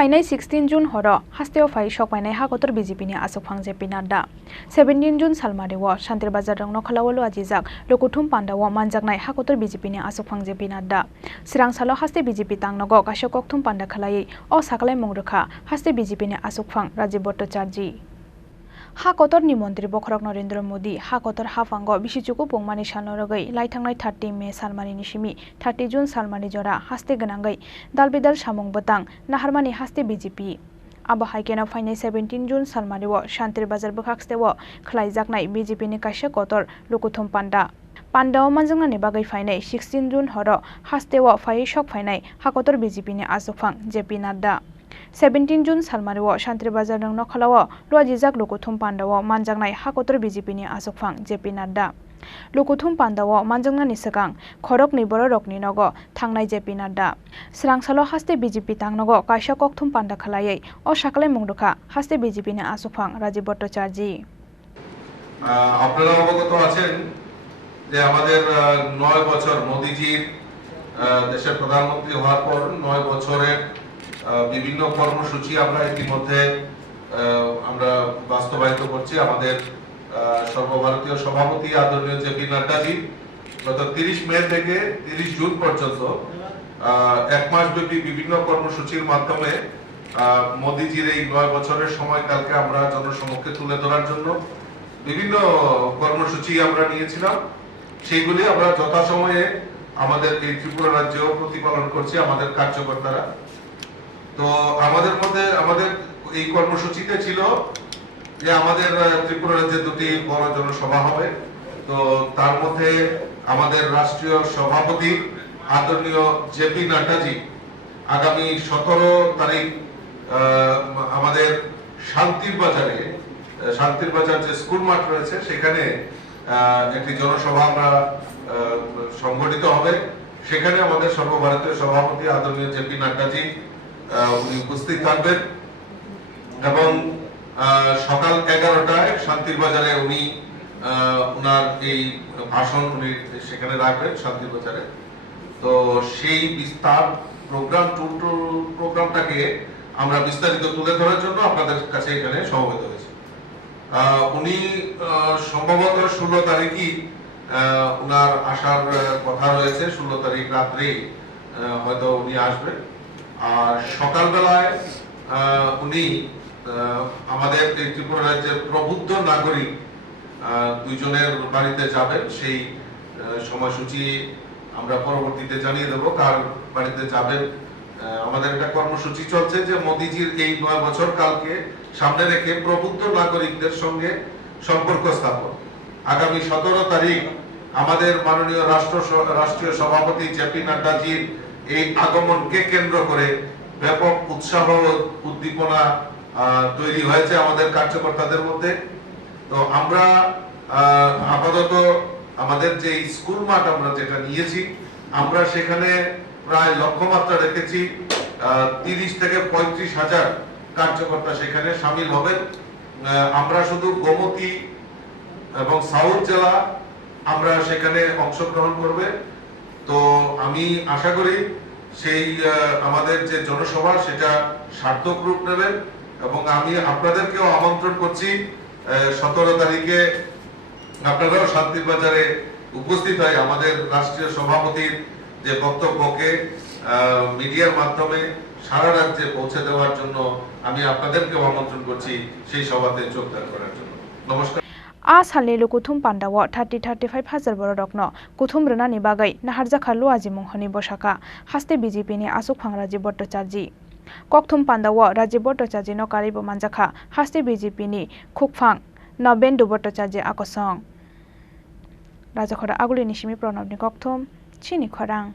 Phainai 16 June Horo Hasteo Phaiwi Sokphainai Hakotor BJPni Achukphang JP Nadda 17 June Salmariwo Shantir Bazar Rangno Khalawalo Ajijak Lukuthum Panda wo Manjaknai Hakotor BJPni Achukphang JP Nadda Sirang Salo Haste BJP Tangnogo Sokphainai Panda Khalai o Sakalai Mongrokha Haste BJPni Achukphang Rajiv Bhattacharya Hakotor ni Mantri Khorang Narendra Modi Hakotor Hafango Bisichuku Pongmani Salnorogai Laithangnai 30 May Salmani Nishimi 30 June Salmani Jora Haste Ganangai Dalbidal Samung Batang Naharmani Haste BJP Abo Haikena Phainai 17 June Salmaniwo Shantir Bazar Hasteo Khlaijaknai BJPni Kaisa Kotor Lukuthum Panda Panda o Manjaknanibagwi Phainai 16 June Horo Hasteo Phaiwi Sokphainai Hakotor BJPni Achukphang JP Nadda 17 June Salmariwo Shantir Bazar Rangno Khalao Luajijak Lukuthum Panda wo Manjaknai Hakotor BJPni Achukphang JP Nadda Lukuthum Panda wo Manjaknani Sakang Khorokni Bororokni Nogo Thangnai JP Nadda Srangsalo Haste BJP Tangnogo Kaisa Kokthum Panda Khalai o Sakalai Mongrokha Haste BJPni Achukphang Rajiv Bhattacharya আপনারা অবগত আছেন যে আমাদের 9 বছর মোদিজির দেশের প্রধানমন্ত্রী হওয়ার পর 9 বছরের বিভিন্ন কর্মসূচি আমরা ইতিমধ্যে আমরা বাস্তবায়িত করছি আমাদের সর্বভারতীয় সভাপতি আদরণীয় জেপি নাড্ডাজি গত 30 মে থেকে 30 জুন পর্যন্ত এক মাস ব্যাপী বিভিন্ন কর্মসূচির মাধ্যমে মোদিজির এই 9 বছরের সময়কালকে আমরা জনসমক্ষে তুলে ধরার জন্য বিভিন্ন কর্মসূচি আমরা নিয়েছিলাম সেইগুলি আমরা যথাসময়ে আমাদের এই ত্রিপুরা রাজ্যেও প্রতিপালন করছি আমাদের কার্যকর্তারা তো আমাদের মধ্যে আমাদের এই কর্মসূচিতে ছিল যে আমাদের ত্রিপুরা রাজ্যে দুটি বড় জনসভা হবে তো তার মধ্যে আমাদের রাষ্ট্রীয় সভাপতি আদরণীয় জেপি নাড্ডাজি আগামী 17 তারিখ আমাদের শান্তির বাজার যে স্কুল মাঠ রয়েছে সেখানে একটি জনসভা আমরা সংগঠিত হবে সেখানে আমাদের সর্বভারতীয় সভাপতি আদরণীয় জেপি নাড্ডাজি উনি উপস্থিত থাকবেন এবং সকাল 11টায় শান্তির বাজারে উনি ওনার এই ভাষণ উনি সেখানে রাখবেন শান্তির বাজারে তো সেই বিস্তার প্রোগ্রামটাকে আমরা বিস্তারিত তুলে ধরার জন্য আপনাদের কাছে এখানে সমবেত হয়েছি উনি সম্ভবত 16 তারিখই ওনার আসার কথা রয়েছে 16 তারিখ রাত্রে হয়তো উনি আসবেন আর সকালবেলায় উনি আমাদের ত্রিপুরা রাজ্যের প্রবুদ্ধ নাগরিক দুইজনের বাড়িতে যাবেন সেই সময়সূচি আমরা পরবর্তীতে জানিয়ে দেব কার বাড়িতে যাবেন আমাদের একটা কর্মসূচি চলছে যে মোদিজির এই 9 বছর কালকে সামনে রেখে প্রবুদ্ধ নাগরিকদের সঙ্গে সম্পর্ক স্থাপন আগামী 17 তারিখ আমাদের মাননীয় রাষ্ট্রীয় সভাপতি জেপি নাড্ডাজির এই আগমনকে কেন্দ্র করে ব্যাপক উৎসাহ উদ্দীপনা তৈরি হয়েছে আমাদের কার্যকর্তাদের মধ্যে তো আমরা আপাতত আমাদের যে স্কুল মাঠ আমরা যেটা নিয়েছি আমরা সেখানে প্রায় লক্ষ্যমাত্রা রেখেছি 30 থেকে 35 হাজার কার্যকর্তা সেখানে শামিল হবেন আমরা শুধু গোমতী এবং সাউথ জেলা আমরা সেখানে অংশগ্রহণ করবে তো আমি আশা করি সেই আমাদের যে জনসভা সেটা সার্থক রূপ নেবেন এবং আমি আপনাদেরকেও আমন্ত্রণ করছি 17 তারিখে আপনারাও শান্তির বাজারে উপস্থিত হয় আমাদের রাষ্ট্রীয় সভাপতির যে বক্তব্যকে মিডিয়ার মাধ্যমে সারা রাজ্যে পৌঁছে দেওয়ার জন্য আমি আপনাদেরকেও আমন্ত্রণ করছি সেই সভাতে যোগদান করার জন্য নমস্কার Salni Lukuthum Panda wo 30-35 হাজার বড় রত্ন কুথুম রনানি বাগাই নাহারজাখা লুয়াজি মুংহনি বসাকা হাস্তে BJPni Achukphang Rajiv Bhattacharya Kokthum Panda wo Rajiv Bhattacharya no karibo manjakha haste BJPni Chukphang no Bendu Bhattacharya akosong Rajakhora aguli nishimi pranabni Kokthum Chini Khorang